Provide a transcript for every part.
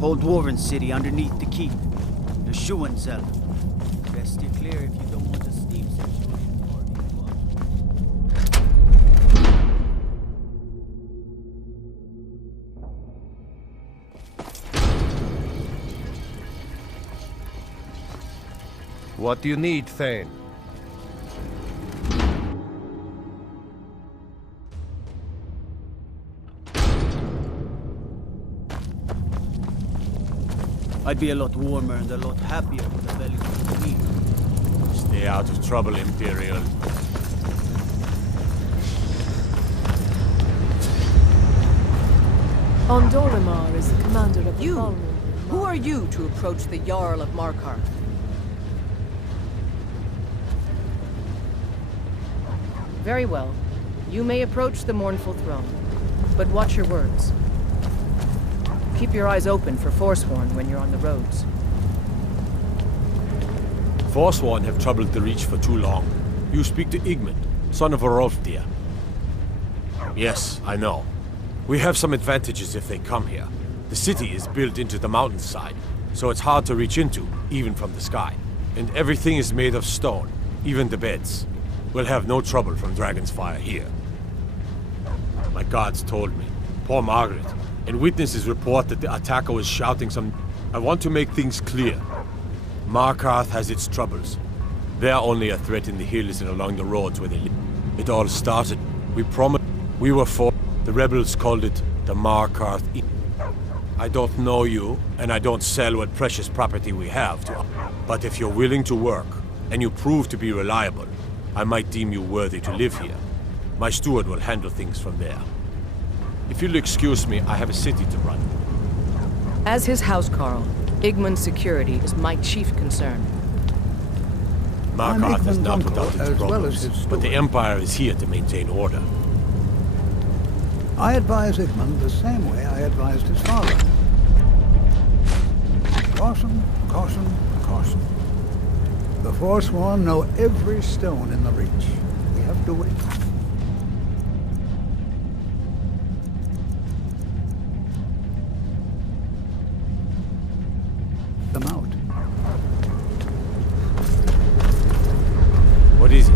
Whole dwarven city underneath the keep. The shoeing cell. Best steer clear if you don't want a steam section. What do you need, Thane? I'd be a lot warmer and a lot happier with a belly full of meat. Stay out of trouble, Imperial. Ondorimar is the commander of the You! Thalmor. Who are you to approach the Jarl of Markarth? Very well. You may approach the mournful throne, but watch your words. Keep your eyes open for Forsworn when you're on the roads. Forsworn have troubled the Reach for too long. You speak to Igmund, son of Orolfdir. Yes, I know. We have some advantages if they come here. The city is built into the mountainside, so it's hard to reach into, even from the sky. And everything is made of stone, even the beds. We'll have no trouble from Dragon's Fire here. My guards told me. Poor Margaret. And witnesses report that the attacker was shouting some... I want to make things clear. Markarth has its troubles. They're only a threat in the hills and along the roads where they live. It all started. We promised... We were for... The rebels called it the Markarth... I don't know you, and I don't sell what precious property we have to... But if you're willing to work, and you prove to be reliable, I might deem you worthy to live here. My steward will handle things from there. If you'll excuse me, I have a city to run. As his housecarl, Igmund's security is my chief concern. Markarth is not without its as well problems, as his but the steward. Empire is here to maintain order. I advise Igmund the same way I advised his father. Caution, caution, caution. The Forsworn know every stone in the Reach. We have to wait. Them out. What is it?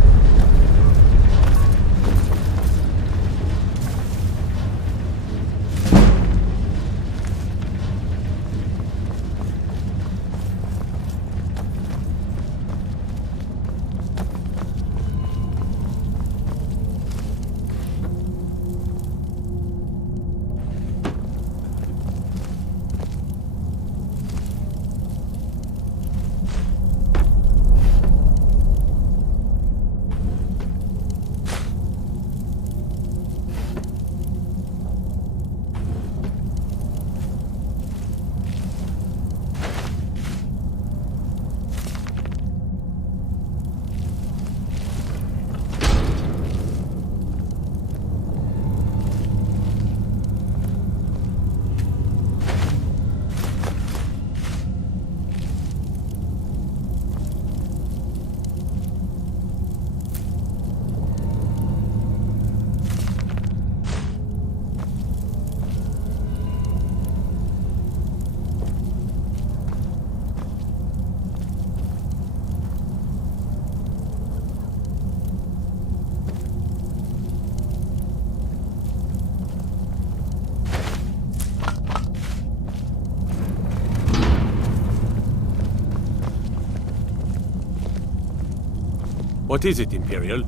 What is it, Imperial?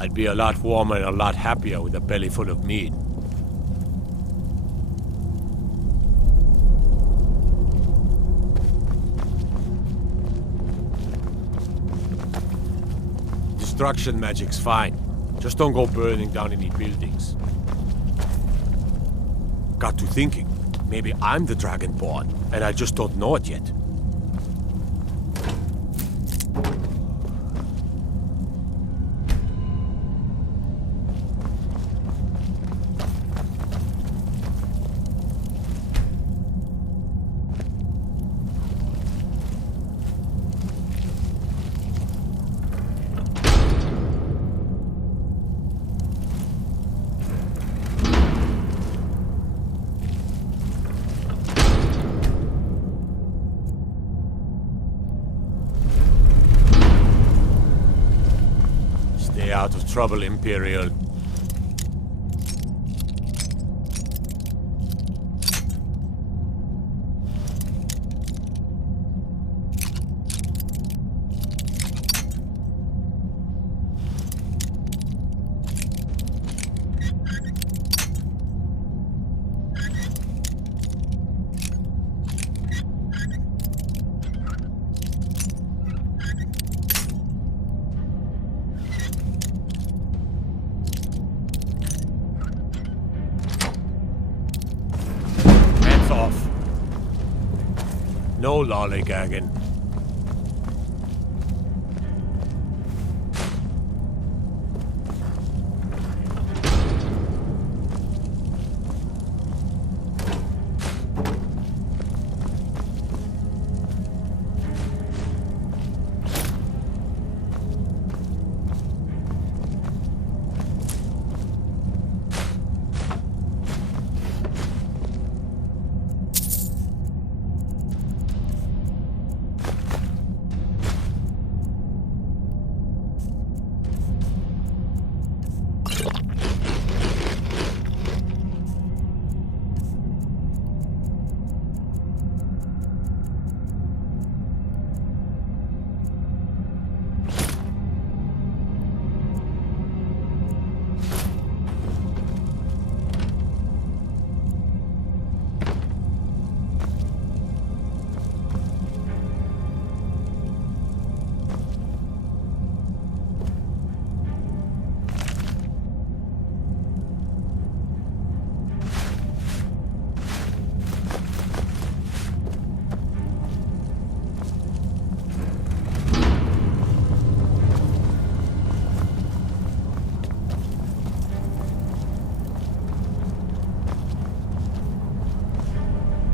I'd be a lot warmer and a lot happier with a belly full of mead. Destruction magic's fine. Just don't go burning down any buildings. Got to thinking. Maybe I'm the Dragonborn, and I just don't know it yet. out of trouble, Imperial. Hands off. No lollygagging.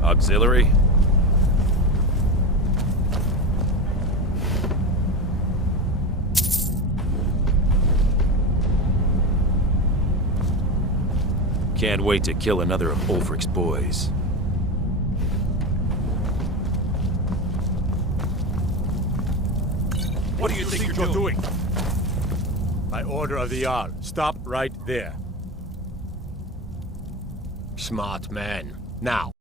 Auxiliary? Can't wait to kill another of Ulfric's boys. What do you think you're doing? By order of the Jarl, stop right there. Smart man. Now.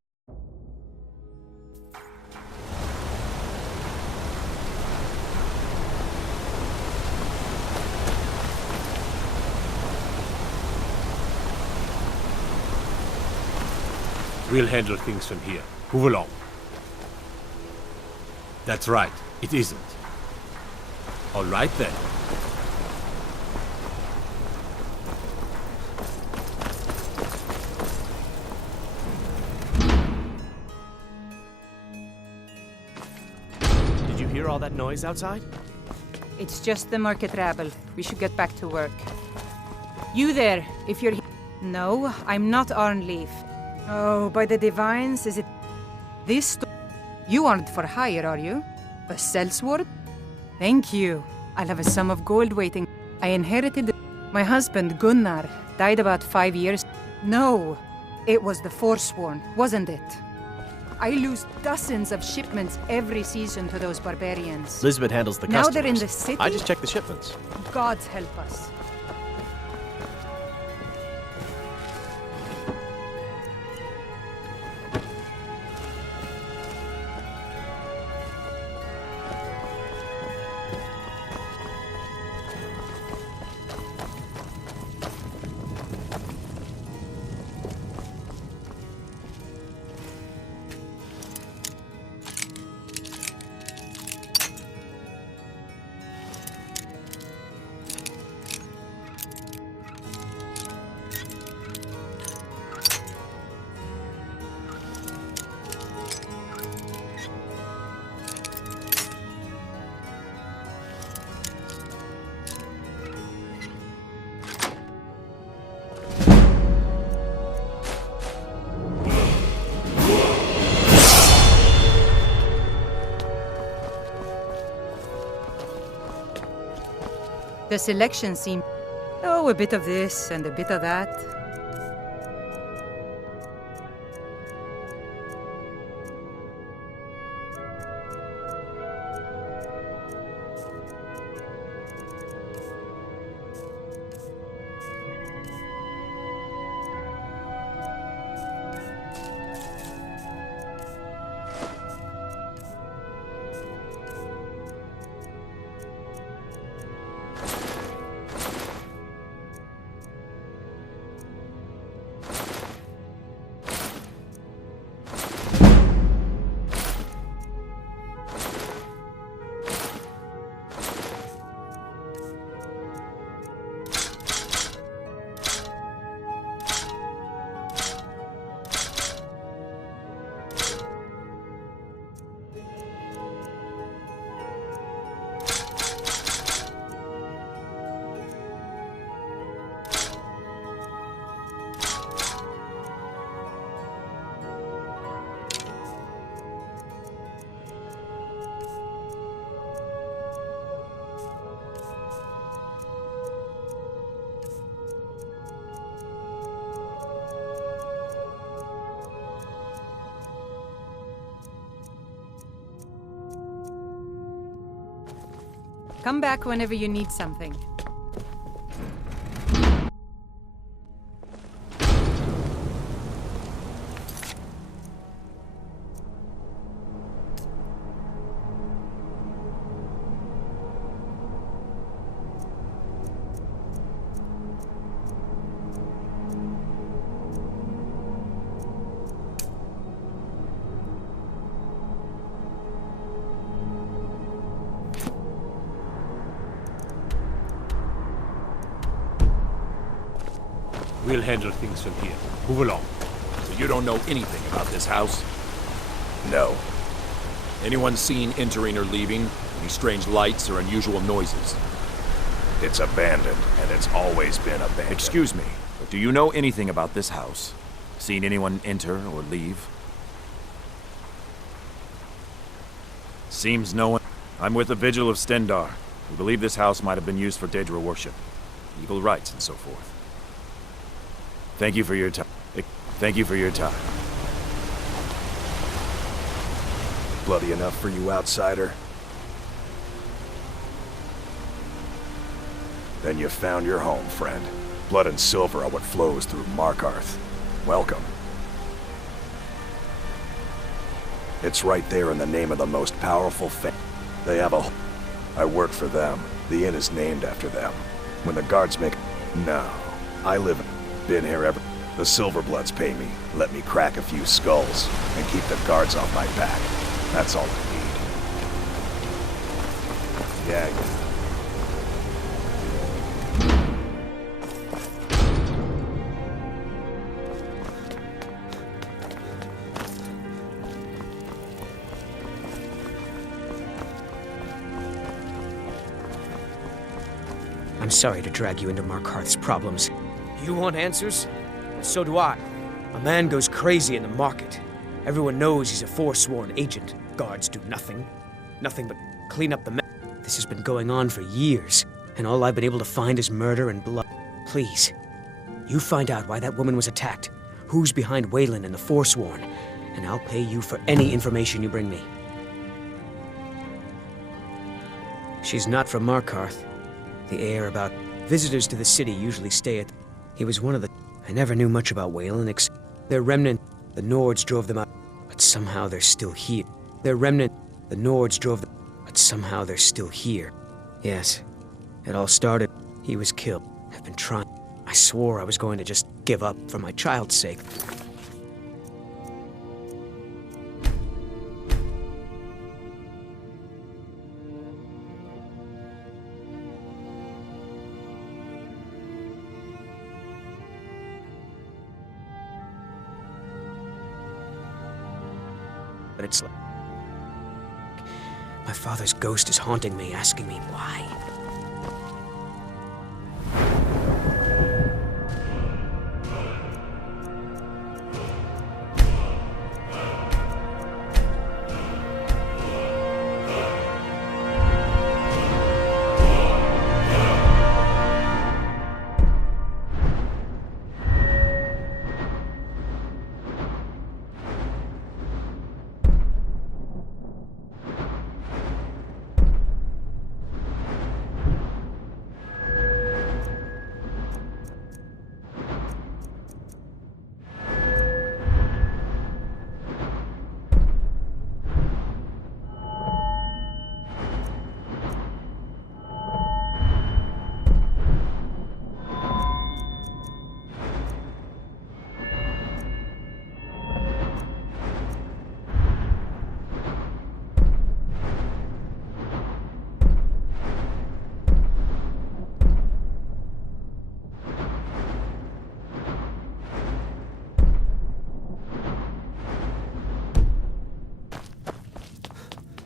We'll handle things from here. Move along. That's right. It isn't. All right then. Did you hear all that noise outside? It's just the market rabble. We should get back to work. You there, if you're No, I'm not Arnleif. Oh, by the divines, is it... This... You aren't for hire, are you? A sellsword? Thank you. I'll have a sum of gold waiting. I inherited... My husband, Gunnar, died about 5 years... No, it was the Forsworn, wasn't it? I lose dozens of shipments every season to those barbarians. Lisbeth handles the Now customers. they're in the city? I just check the shipments. Gods help us. The selection seemed... Oh, a bit of this and a bit of that. Come back whenever you need something. We'll handle things from here. Move along. So you don't know anything about this house? No. Anyone seen entering or leaving? Any strange lights or unusual noises? It's abandoned, and it's always been abandoned. Excuse me, but do you know anything about this house? Seen anyone enter or leave? Seems no one. I'm with the Vigil of Stendar. We believe this house might have been used for Daedra worship, evil rites, and so forth. Thank you for your time. Thank you for your time. Bloody enough for you, outsider? Then you found your home, friend. Blood and silver are what flows through Markarth. Welcome. It's right there in the name of the most powerful They have a... I work for them. The inn is named after them. When the guards make... No. I live... Been here ever... The Silverbloods pay me. Let me crack a few skulls. And keep the guards off my back. That's all I need. Yeah. I'm sorry to drag you into Markarth's problems. You want answers? So do I. A man goes crazy in the market. Everyone knows he's a forsworn agent. Guards do nothing. Nothing but clean up the mess. This has been going on for years, and all I've been able to find is murder and blood. Please, you find out why that woman was attacked, who's behind Waylon and the Forsworn, and I'll pay you for any information you bring me. She's not from Markarth. The air about visitors to the city usually stay at... He was one of the... I never knew much about Waylon except... Their remnant, the Nords drove them out, but somehow they're still here. Their remnant, the Nords drove them, but somehow they're still here. Yes, it all started. He was killed. I've been trying. I swore I was going to just give up for my child's sake. But it's like... My father's ghost is haunting me, asking me why.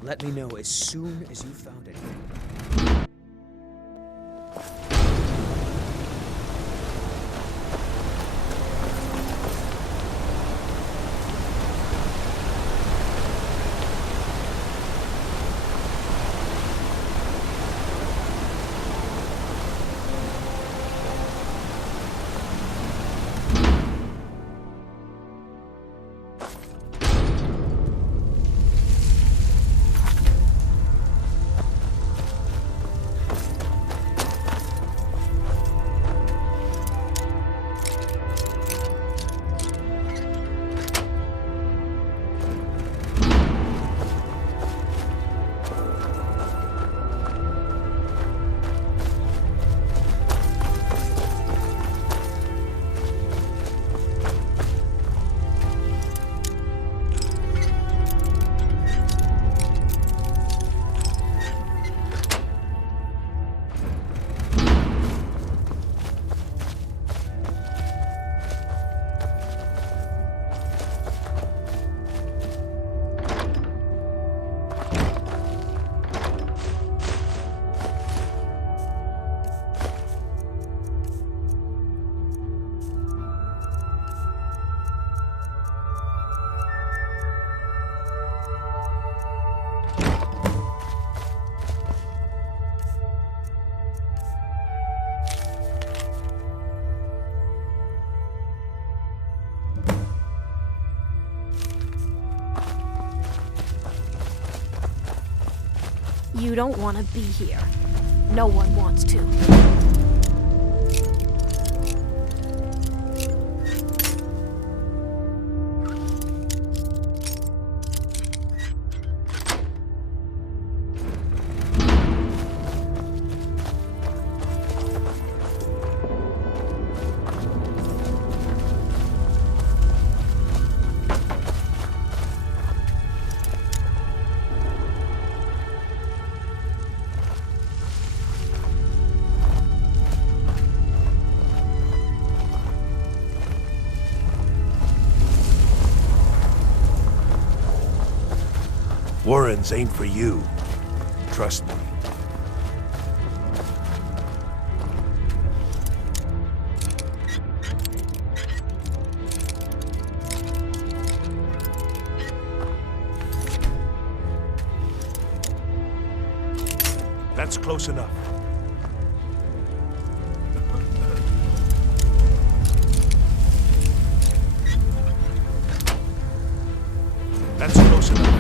Let me know as soon as you found anything. You don't want to be here. No one wants to. Warrens ain't for you. Trust me. That's close enough. That's close enough.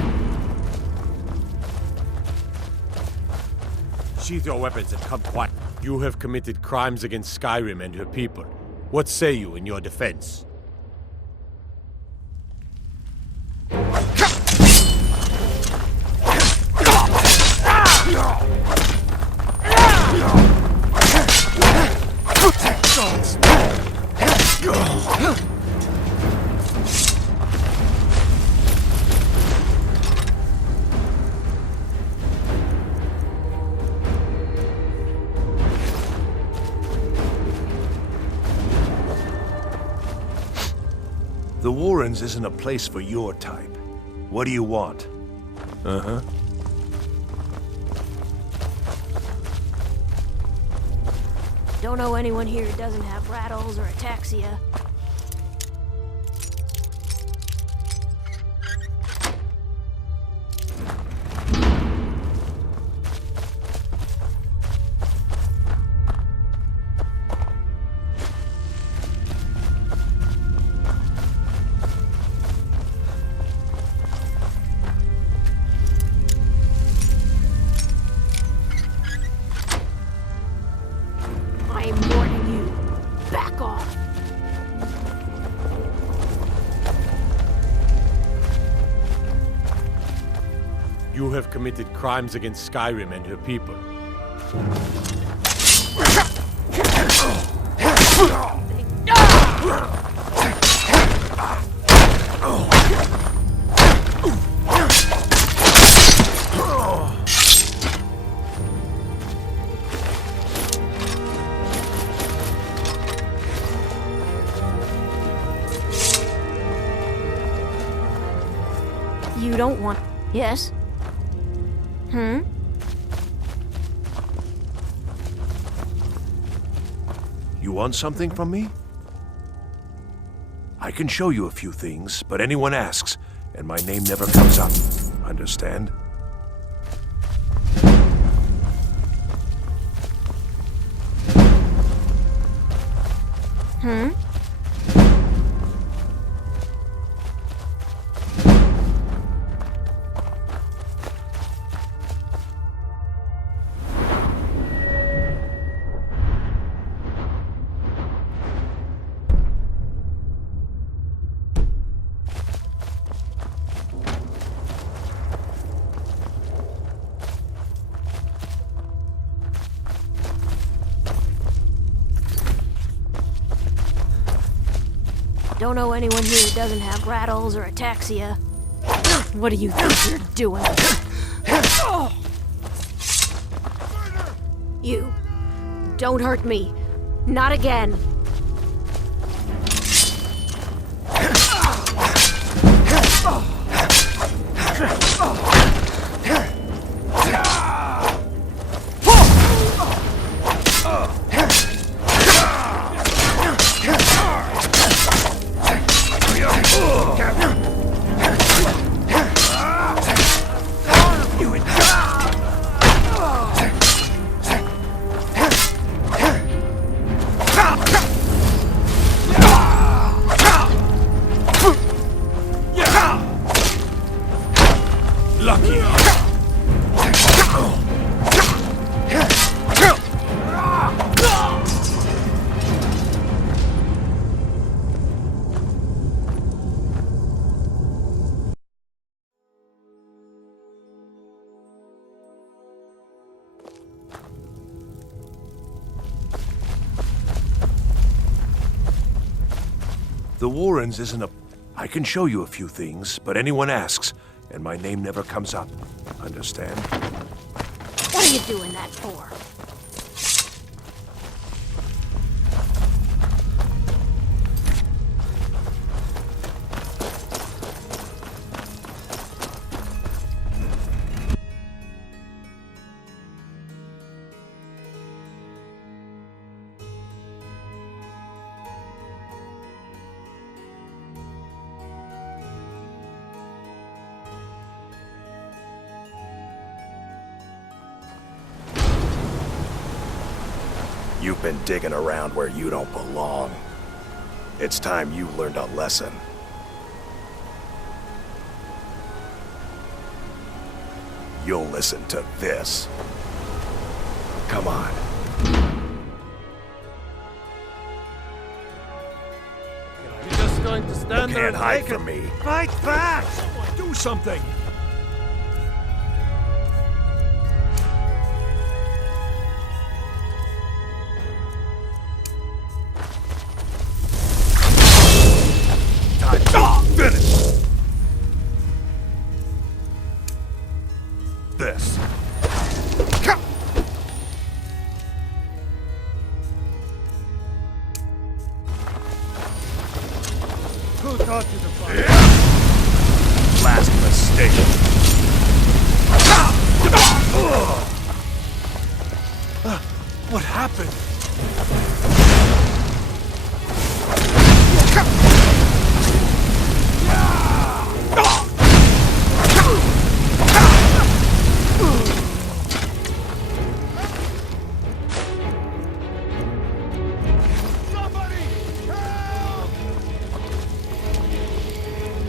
Sheath your weapons and come quiet. You have committed crimes against Skyrim and her people. What say you in your defense? The Warrens isn't a place for your type. What do you want? Uh-huh. Don't know anyone here who doesn't have rattles or ataxia. I'm warning you. Back off. You have committed crimes against Skyrim and her people. You don't want... Yes? Hmm? You want something from me? I can show you a few things, but anyone asks, and my name never comes up. Understand? Hmm? Don't know anyone here who doesn't have rattles or ataxia. What do you think you're doing? You. Don't hurt me. Not again. The Warrens isn't a... I can show you a few things, but anyone asks, and my name never comes up. Understand? What are you doing that for? You've been digging around where you don't belong. It's time you learned a lesson. You'll listen to this. Come on. You're just going to stand You there can't and hide take from it. me. Fight back! Someone do something! Time to finish this. Who taught you to fight? Last mistake. What happened?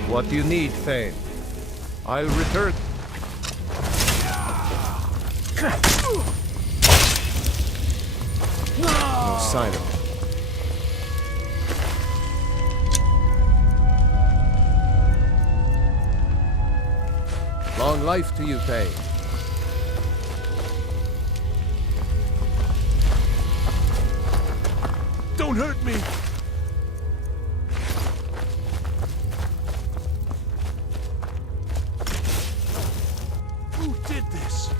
What do you need, Thane? I'll return. No sign of it. Long life to you, Thane. Don't hurt me! Who did this?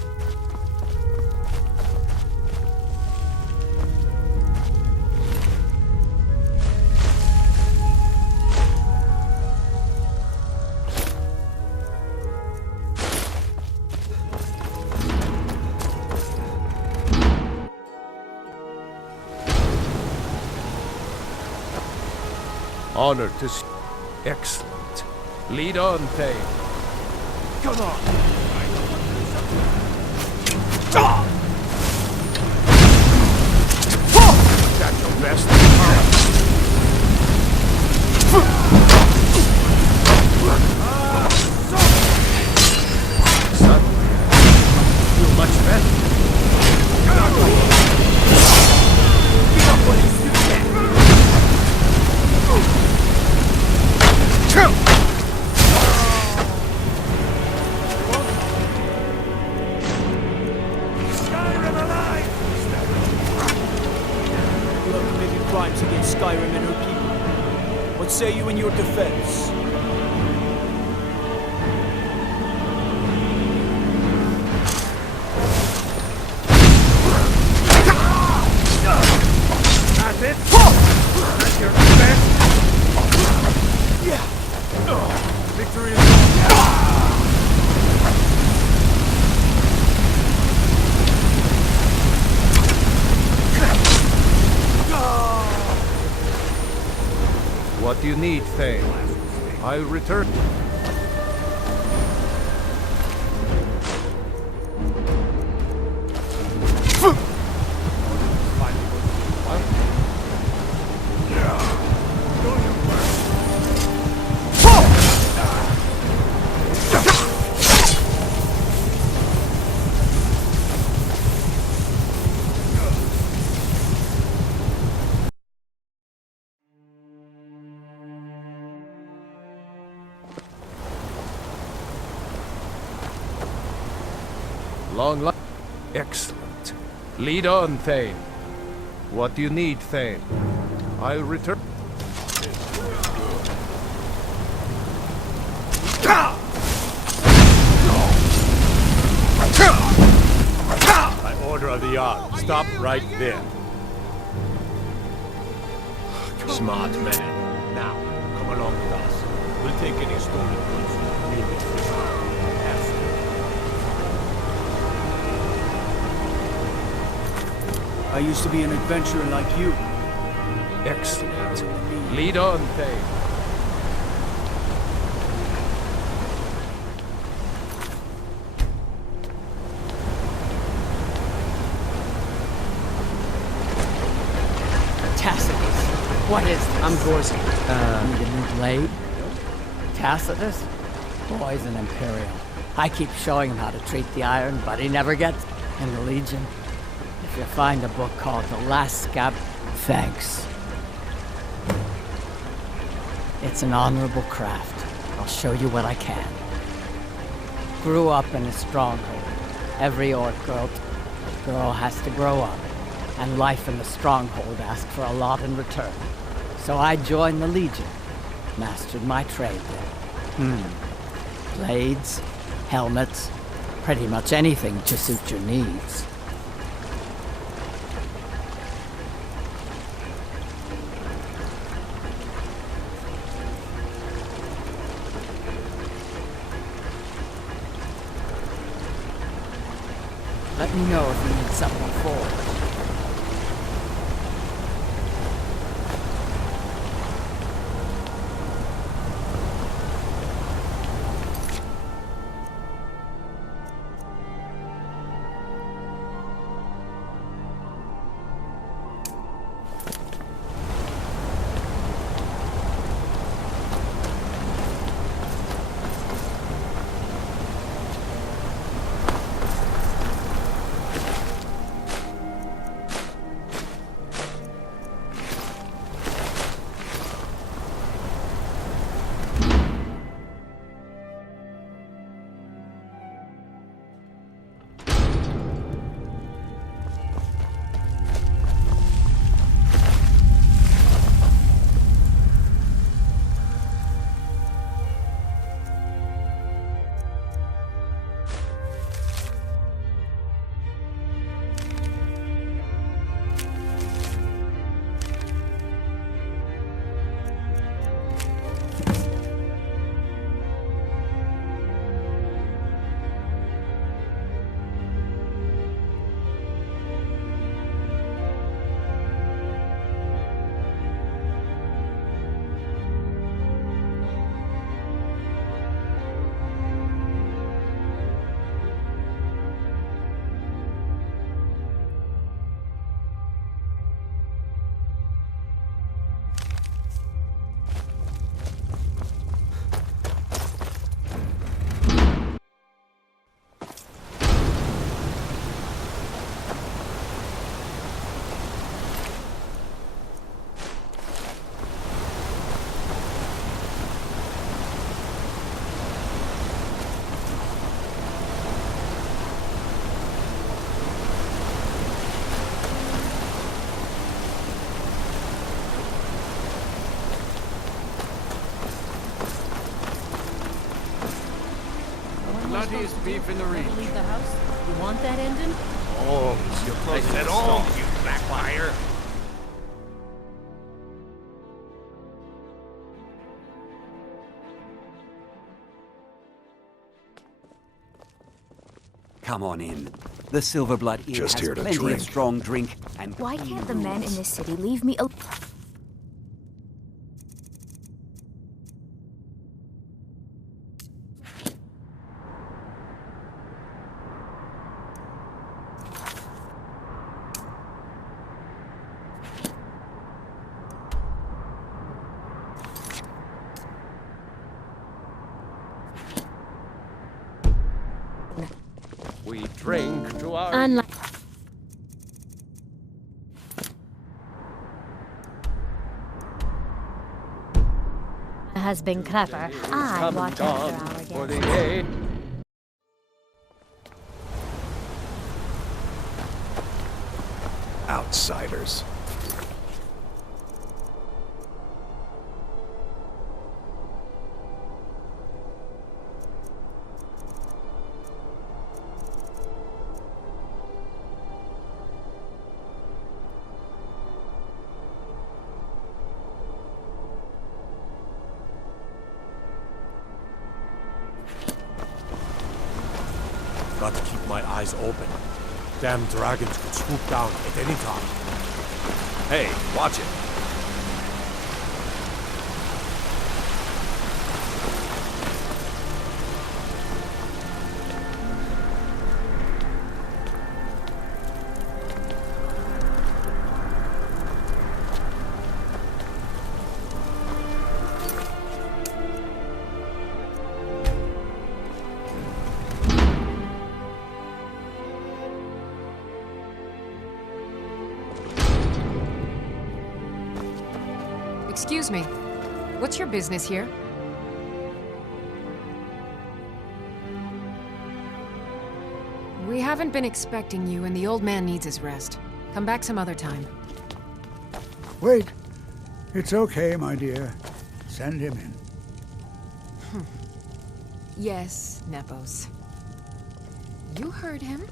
Honor to... Excellent. Lead on, Thane. Come on! That's your best. Suddenly, I feel much better. Give up what you can. Skyrim alive! You have committed crimes against Skyrim and her people. What say you in your defense? That's it? That's your defense? Yeah. Victory is yours. What do you need, Thane? I'll return. Long life. Excellent. Lead on, Thane. What do you need, Thane? I'll return. By order of the Jarl, stop right there. Smart man. Now, come along with us. We'll take any stolen goods. We'll be free. Have fun. I used to be an adventurer like you. Excellent. Lead on, Thane. Tacitus. What is this? I'm Gorski. Need a new blade? Tacitus? Boy's an Imperial. I keep showing him how to treat the iron, but he never gets in the Legion. If you find a book called The Last Scab, thanks. It's an honorable craft. I'll show you what I can. Grew up in a stronghold. Every orc girl has to grow up. And life in the stronghold asked for a lot in return. So I joined the Legion. Mastered my trade there. Blades, helmets, pretty much anything to suit your needs. Let me know if you need something forward. Bloodiest beef in the region. Leave the house? You want that ending? Oh, I said all, you backfire. Come on in. The Silverblood Inn Just has here to plenty drink. of strong drink and Why clean can't the men rooms. in this city leave me alone? We drink to our... Unlike... has been clever. I Come watch dawn after our for the guests. day. Outsiders. Got to keep my eyes open. Damn dragons could swoop down at any time. Hey, watch it. Excuse me. What's your business here? We haven't been expecting you, and the old man needs his rest. Come back some other time. Wait. It's okay, my dear. Send him in. Yes, Nepos. You heard him.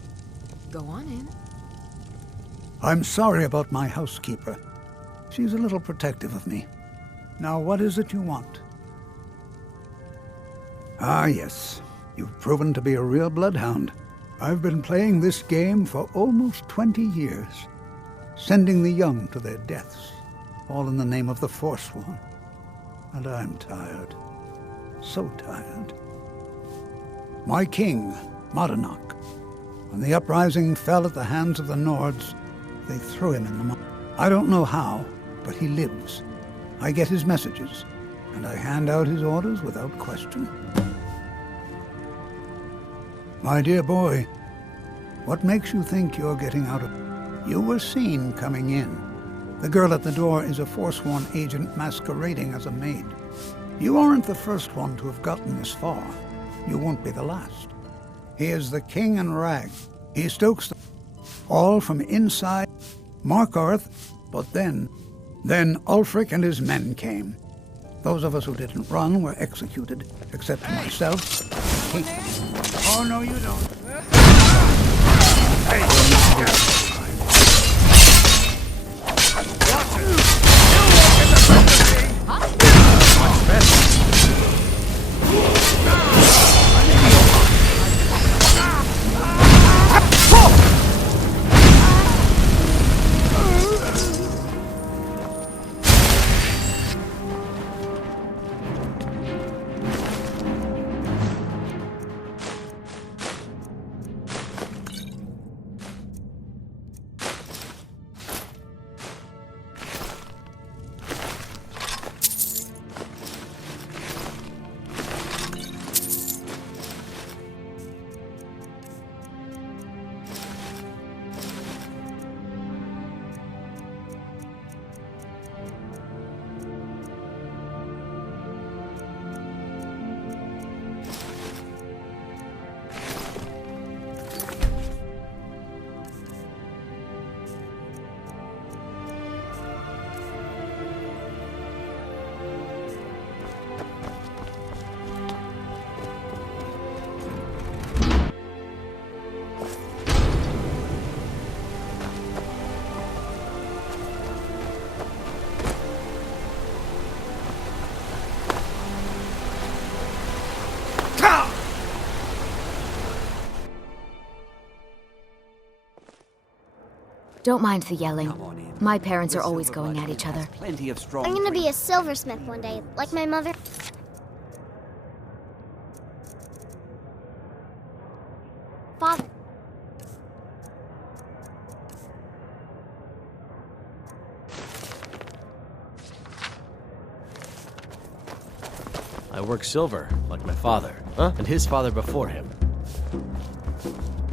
Go on in. I'm sorry about my housekeeper. She's a little protective of me. Now, what is it you want? Ah, yes. You've proven to be a real bloodhound. I've been playing this game for almost 20 years, sending the young to their deaths, all in the name of the Forsworn. And I'm tired. So tired. My king, Modernach, when the uprising fell at the hands of the Nords, they threw him in the mud. I don't know how, but he lives. I get his messages, and I hand out his orders without question. My dear boy, what makes you think you're getting out of... You were seen coming in. The girl at the door is a Forsworn agent masquerading as a maid. You aren't the first one to have gotten this far. You won't be the last. He is the king in rag. He stokes the... all from inside Markarth, but then Ulfric and his men came. Those of us who didn't run were executed, except myself. Oh, no, you don't. Don't mind the yelling. My parents are always going at each other. Plenty of strong. I'm gonna be a silversmith one day, like my mother. Father. I work silver, like my father, and his father before him.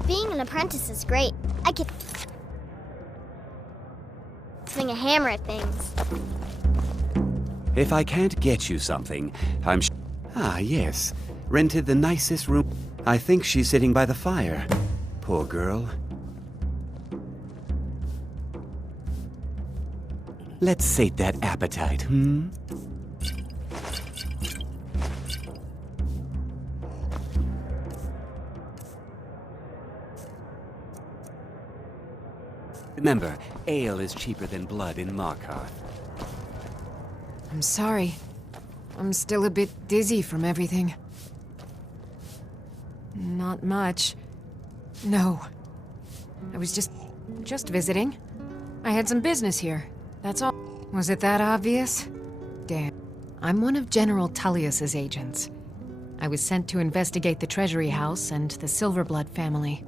Being an apprentice is great. I can swing a hammer at things. If I can't get you something, I'm Ah, yes. Rented the nicest room. I think she's sitting by the fire. Poor girl. Let's sate that appetite, Remember, ale is cheaper than blood in Markarth. I'm sorry. I'm still a bit dizzy from everything. Not much. No. I was just visiting. I had some business here. That's all. Was it that obvious? Damn. I'm one of General Tullius's agents. I was sent to investigate the Treasury House and the Silverblood family.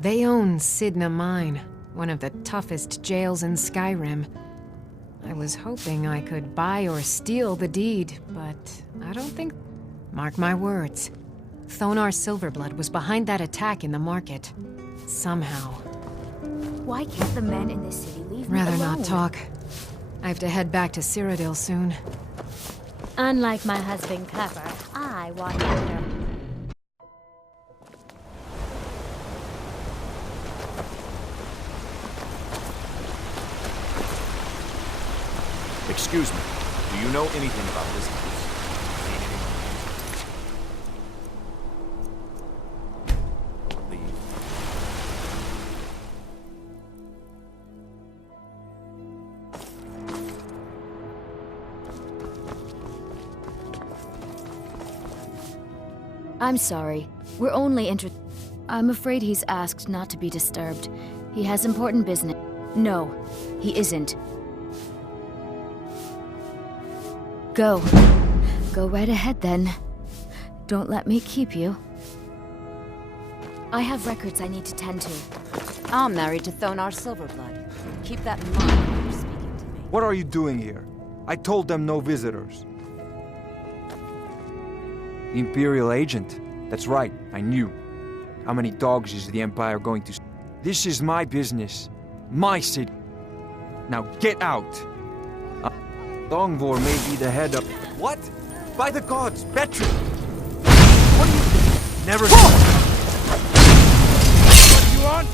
They own Sidna Mine, one of the toughest jails in Skyrim. I was hoping I could buy or steal the deed, but I don't think... Mark my words. Thonar Silverblood was behind that attack in the market. Somehow. Why can't the men in this city leave me Rather alone? not talk. I have to head back to Cyrodiil soon. Unlike my husband Clever, I watch under. Excuse me. Do you know anything about this house? I'm sorry. We're only I'm afraid he's asked not to be disturbed. He has important business. No, he isn't. Go. Go right ahead then. Don't let me keep you. I have records I need to tend to. I'm married to Thonar Silverblood. Keep that in mind when you're speaking to me. What are you doing here? I told them no visitors. Imperial agent. That's right, I knew. How many dogs is the Empire going to... This is my business. My city. Now get out! Longvor may be the head of... What? By the gods, Betri! What do you... Never... What do you want?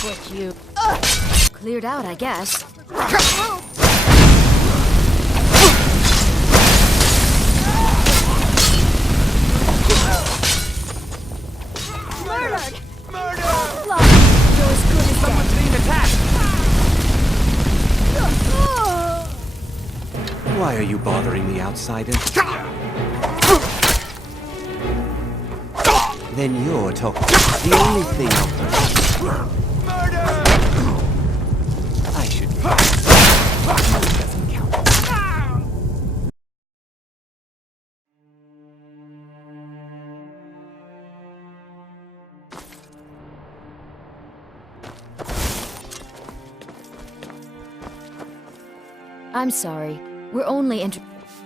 What you... Cleared out, I guess. Murdered! You're as good as Someone's being attacked! Why are you bothering the outsider? Then you're talking. The only thing I should be. It doesn't count. I'm sorry. We're only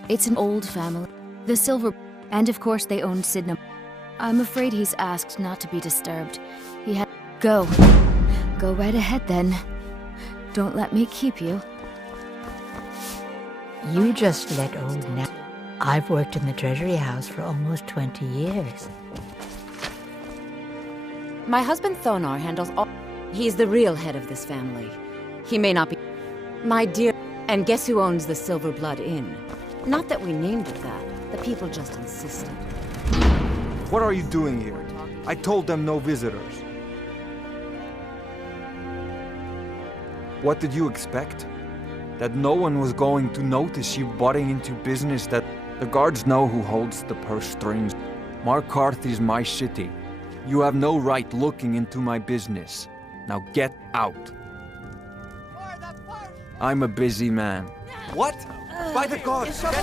It's an old family. The Silver... And of course they owned Sidna. I'm afraid he's asked not to be disturbed. He had... Go. Go right ahead then. Don't let me keep you. You just let old Nat... I've worked in the Treasury House for almost 20 years. My husband Thonar handles all... He's the real head of this family. He may not be... My dear... And guess who owns the Silverblood Inn? Not that we named it that. The people just insisted. What are you doing here? I told them no visitors. What did you expect? That no one was going to notice you butting into business that... The guards know who holds the purse strings. Markarth is my city. You have no right looking into my business. Now get out. I'm a busy man. What? By the gods! Someone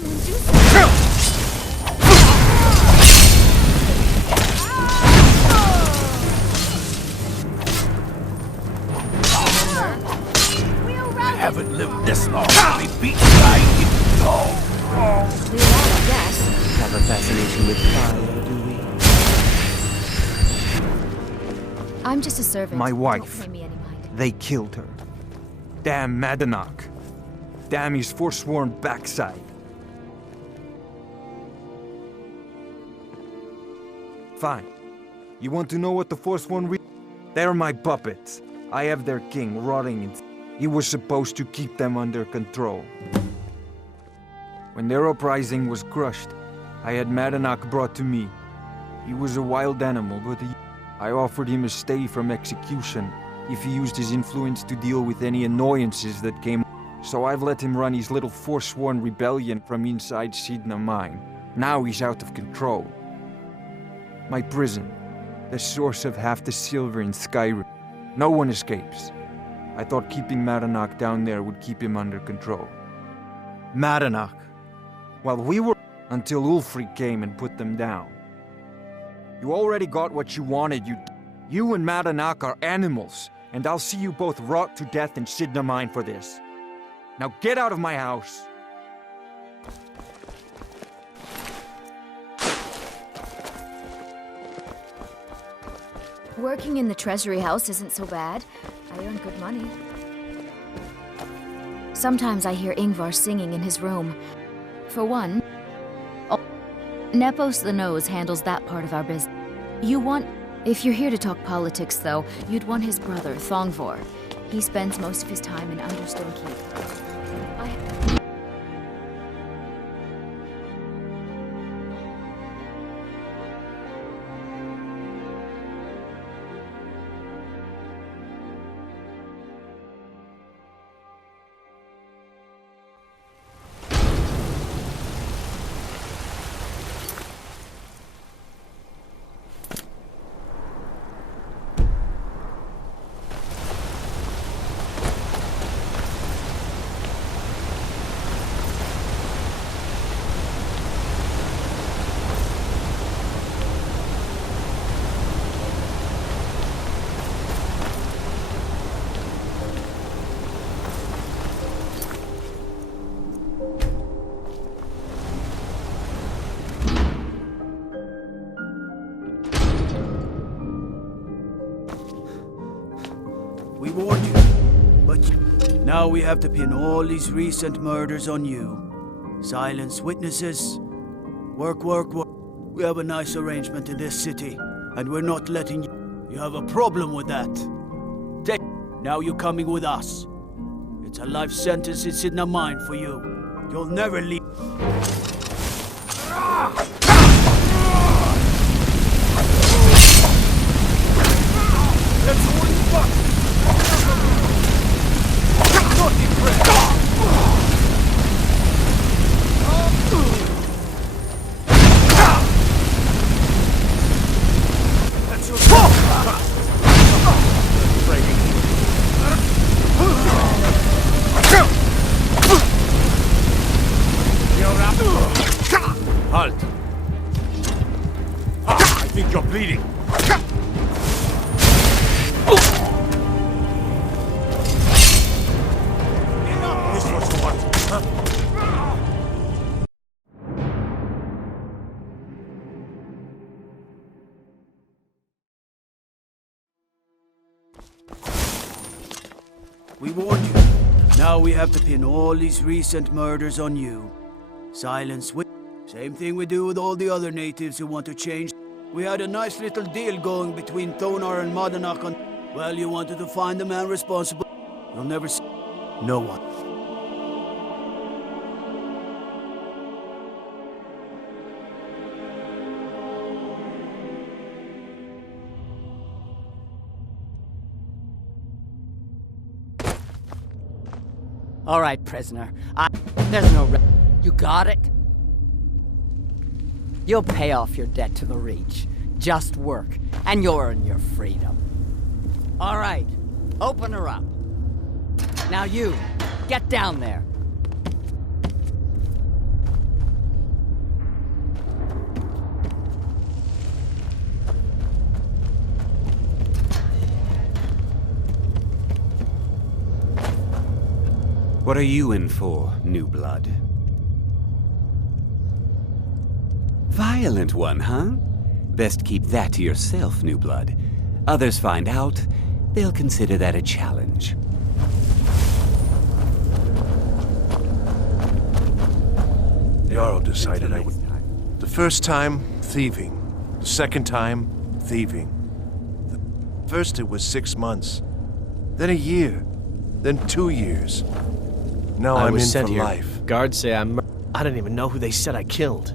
do something! I haven't lived this long to be beaten by a dog. Clear out, I guess. Have a fascination with fire, do we? I'm just a servant. My wife. Don't pay me any mind. They killed her. Damn Madanach. Damn his forsworn backside. Fine. You want to know what the Forsworn They're my puppets. I have their king rotting in... He was supposed to keep them under control. When their uprising was crushed, I had Madanach brought to me. He was a wild animal, but I offered him a stay from execution if he used his influence to deal with any annoyances that came. So I've let him run his little forsworn rebellion from inside Sidna Mine. Now he's out of control. My prison, the source of half the silver in Skyrim. No one escapes. I thought keeping Madanach down there would keep him under control. Madanach. Well, we were until Ulfric came and put them down. You already got what you wanted. You and Madanach are animals, and I'll see you both rot to death in Sidna Mine for this. Now get out of my house. Working in the treasury house isn't so bad. I earn good money. Sometimes I hear Ingvar singing in his room. For one, Nepos the Nose handles that part of our business. If you're here to talk politics, though, you'd want his brother, Thongvor. He spends most of his time in Understone Keep. We warned you, but now we have to pin all these recent murders on you. Silence witnesses. Work. We have a nice arrangement in this city, and we're not letting you... You have a problem with that. Now you're coming with us. It's a life sentence in Sidna Mine for you. You'll never leave. Let's win fuck! Halt! I think you're bleeding. This was what? We warned you. Now we have to pin all these recent murders on you. Silence with... Same thing we do with all the other natives who want to change. We had a nice little deal going between Thonar and Madanach on... Well, you wanted to find the man responsible. You'll never see... No one. All right, prisoner. There's no... You got it? You'll pay off your debt to the Reach. Just work, and you'll earn your freedom. All right, open her up. Now you, get down there. What are you in for, new blood? Violent one, huh? Best keep that to yourself, new blood. Others find out, they'll consider that a challenge. Jarl decided I would... The first time, thieving. The second time, thieving. First it was 6 months. Then a year. Then 2 years. Now I'm in for life. Guards say I don't even know who they said I killed.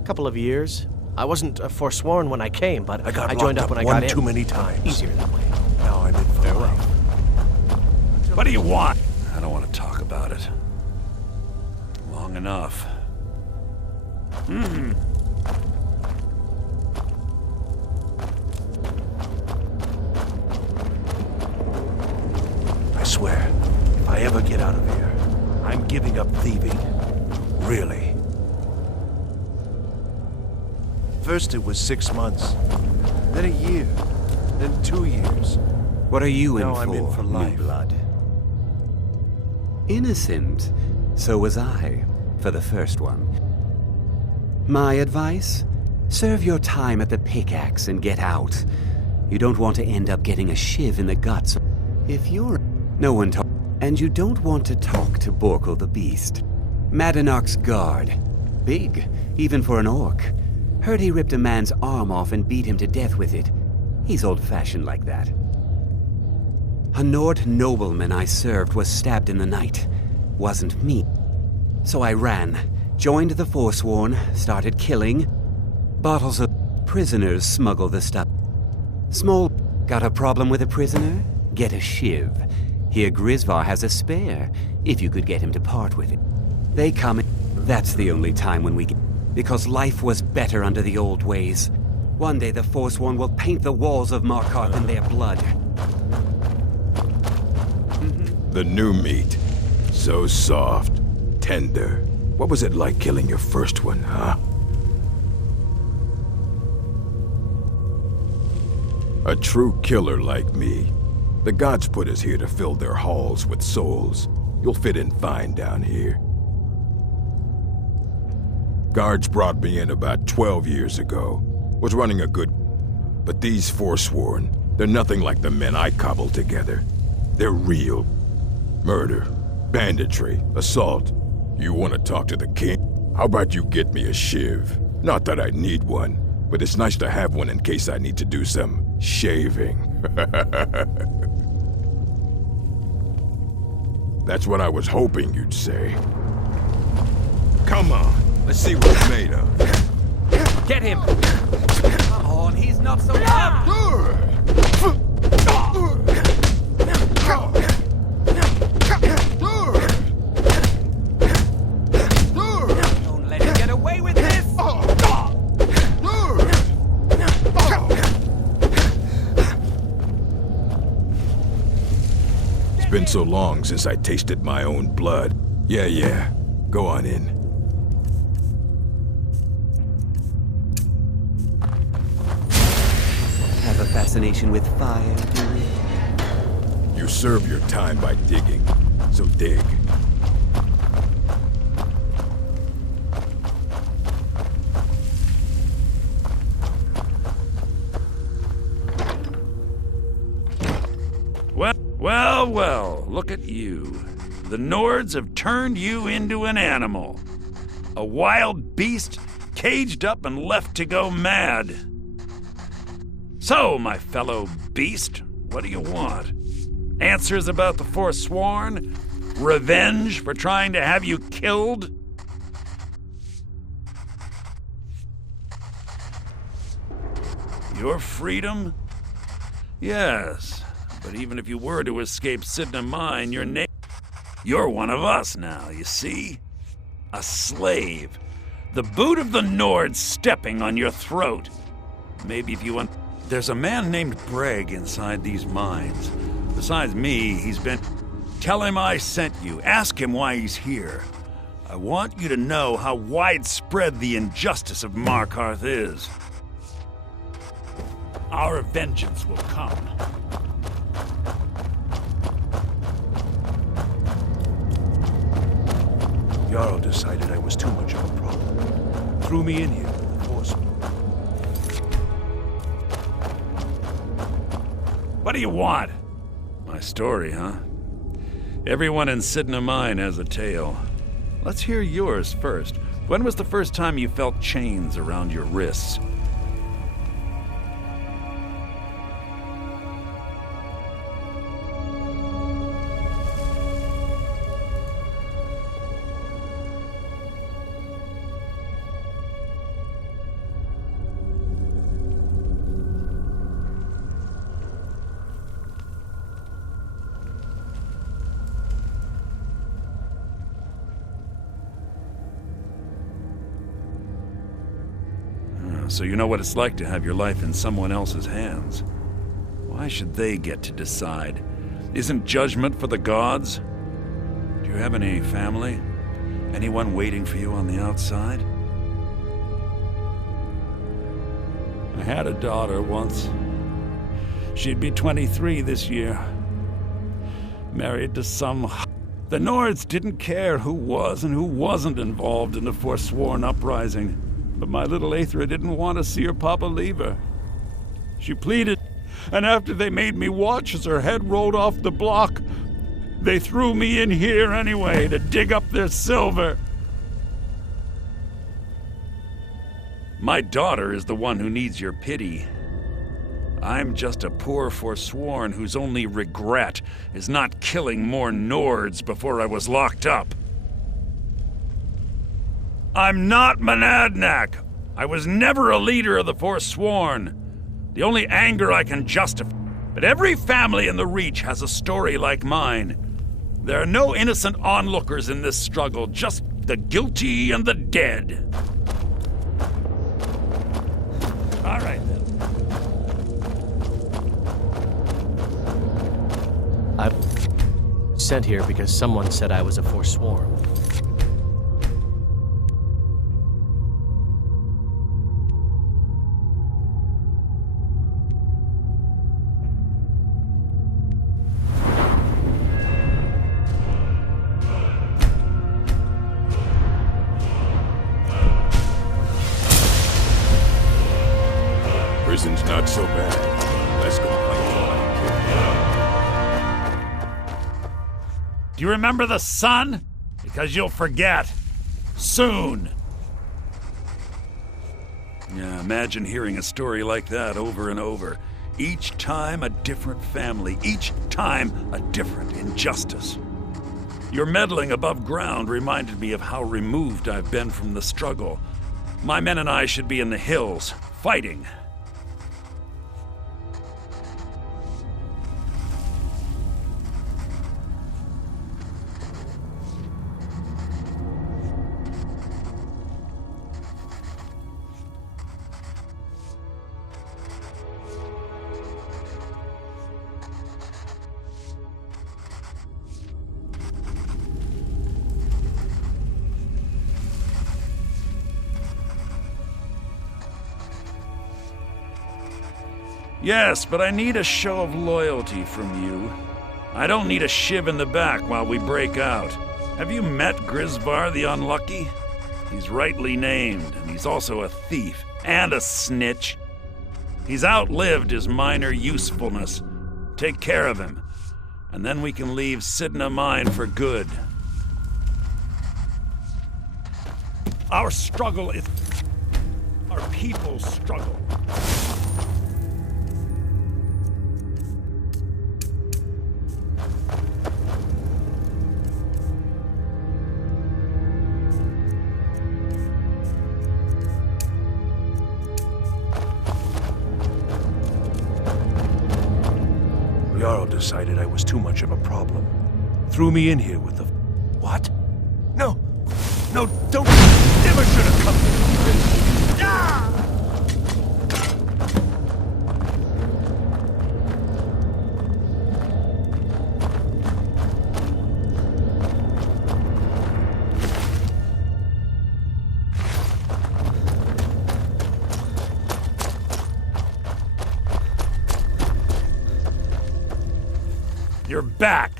A couple of years. I wasn't forsworn when I came, but I joined up when I got in. one too many times. Easier that way. Now I'm in for life. What do you want? I don't want to talk about it. Long enough. I swear, if I ever get out of here, I'm giving up thieving. Really. First it was 6 months, then a year, then 2 years. What are you in now for, I'm in for life. new blood? Innocent. So was I, for the first one. My advice? Serve your time at the pickaxe and get out. You don't want to end up getting a shiv in the guts. If you're... No one talk... And you don't want to talk to Borkel the Beast. Madanark's guard. Big, even for an orc. Heard he ripped a man's arm off and beat him to death with it. He's old-fashioned like that. A Nord nobleman I served was stabbed in the night. Wasn't me. So I ran. Joined the Forsworn, started killing. Bottles of prisoners smuggle the stuff. Small, got a problem with a prisoner? Get a shiv. Here Grisvar has a spare, if you could get him to part with it. They come in. That's the only time when we get... Because life was better under the old ways. One day the Forsworn will paint the walls of Markarth in their blood. The new meat. So soft, tender. What was it like killing your first one, huh? A true killer like me. The gods put us here to fill their halls with souls. You'll fit in fine down here. Guards brought me in about 12 years ago. Was running a good... But these Forsworn, they're nothing like the men I cobbled together. They're real. Murder, banditry, assault. You want to talk to the king? How about you get me a shiv? Not that I need one, but it's nice to have one in case I need to do some shaving. That's what I was hoping you'd say. Come on, let's see what it's made of. Get him! Come on, he's not so tough! Don't let him get away with this! It's been so long since I tasted my own blood. Yeah. Go on in. Have a fascination with fire, do you? You serve your time by digging, so dig. Well, look at you. The Nords have turned you into an animal. A wild beast, caged up and left to go mad. So, my fellow beast, what do you want? Answers about the Forsworn? Revenge for trying to have you killed? Your freedom? Yes, but even if you were to escape Sidna Mine, you're one of us now, you see? A slave. The boot of the Nords stepping on your throat. Maybe if you want... There's a man named Breg inside these mines. Besides me, he's been... Tell him I sent you. Ask him why he's here. I want you to know how widespread the injustice of Markarth is. Our vengeance will come. Jarl decided I was too much of a problem. Threw me in here with What do you want? My story, huh? Everyone in Sidna Mine has a tale. Let's hear yours first. When was the first time you felt chains around your wrists? So you know what it's like to have your life in someone else's hands. Why should they get to decide? Isn't judgment for the gods? Do you have any family? Anyone waiting for you on the outside? I had a daughter once. She'd be 23 this year. Married to some... The Nords didn't care who was and who wasn't involved in the Forsworn uprising. But my little Aethra didn't want to see her papa leave her. She pleaded, and after they made me watch as her head rolled off the block, they threw me in here anyway to dig up their silver. My daughter is the one who needs your pity. I'm just a poor Forsworn whose only regret is not killing more Nords before I was locked up. I'm not Monadnac. I was never a leader of the Forsworn. The only anger I can justify. But every family in the Reach has a story like mine. There are no innocent onlookers in this struggle, just the guilty and the dead. All right, then. I'm sent here because someone said I was a Forsworn. Prison's not so bad. Let's go play. Do you remember the sun? Because you'll forget. Soon. Yeah, imagine hearing a story like that over and over. Each time a different family. Each time a different injustice. Your meddling above ground reminded me of how removed I've been from the struggle. My men and I should be in the hills, fighting. Yes, but I need a show of loyalty from you. I don't need a shiv in the back while we break out. Have you met Grisvar the Unlucky? He's rightly named, and he's also a thief and a snitch. He's outlived his minor usefulness. Take care of him, and then we can leave Sidna Mine for good. Our struggle is our people's struggle. Jarl decided I was too much of a problem. Threw me in here with the... What? No! No, don't... Never should have come... Ah! You're back.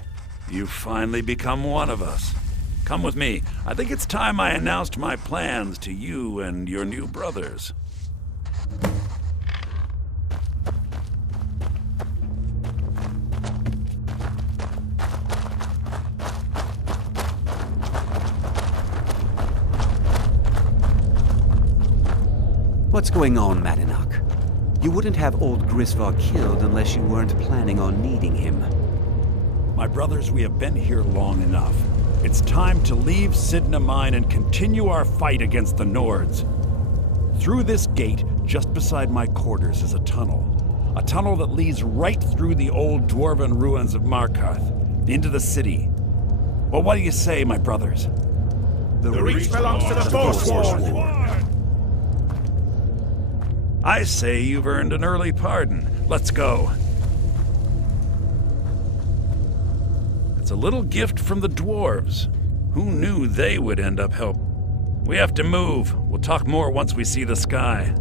You've finally become one of us. Come with me. I think it's time I announced my plans to you and your new brothers. What's going on, Madanach? You wouldn't have old Grisvar killed unless you weren't planning on needing him. My brothers, we have been here long enough. It's time to leave Sidna Mine and continue our fight against the Nords. Through this gate, just beside my quarters, is a tunnel. A tunnel that leads right through the old dwarven ruins of Markarth, into the city. Well, what do you say, my brothers? The Reach belongs to the Forsworn. I say you've earned an early pardon. Let's go. It's a little gift from the dwarves. Who knew they would end up help? We have to move. We'll talk more once we see the sky.